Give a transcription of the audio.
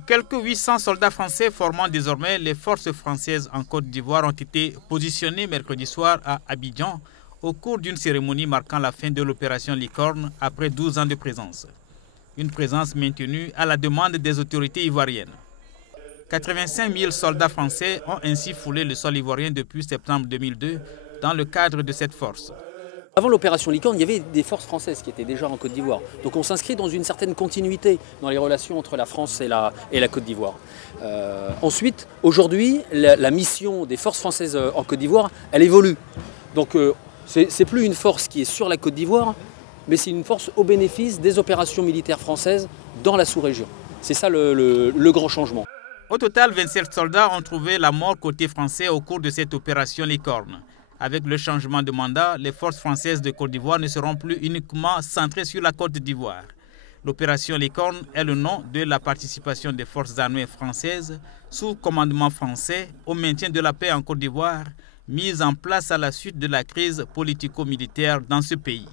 Quelques 800 soldats français formant désormais les forces françaises en Côte d'Ivoire ont été positionnés mercredi soir à Abidjan au cours d'une cérémonie marquant la fin de l'opération Licorne après 12 ans de présence. Une présence maintenue à la demande des autorités ivoiriennes. 85 000 soldats français ont ainsi foulé le sol ivoirien depuis septembre 2002 dans le cadre de cette force. Avant l'opération Licorne, il y avait des forces françaises qui étaient déjà en Côte d'Ivoire. Donc on s'inscrit dans une certaine continuité dans les relations entre la France et la Côte d'Ivoire. Ensuite, aujourd'hui, la mission des forces françaises en Côte d'Ivoire, elle évolue. Donc c'est plus une force qui est sur la Côte d'Ivoire, mais c'est une force au bénéfice des opérations militaires françaises dans la sous-région. C'est ça le grand changement. Au total, 27 soldats ont trouvé la mort côté français au cours de cette opération Licorne. Avec le changement de mandat, les forces françaises de Côte d'Ivoire ne seront plus uniquement centrées sur la Côte d'Ivoire. L'opération Licorne est le nom de la participation des forces armées françaises sous commandement français au maintien de la paix en Côte d'Ivoire, mise en place à la suite de la crise politico-militaire dans ce pays.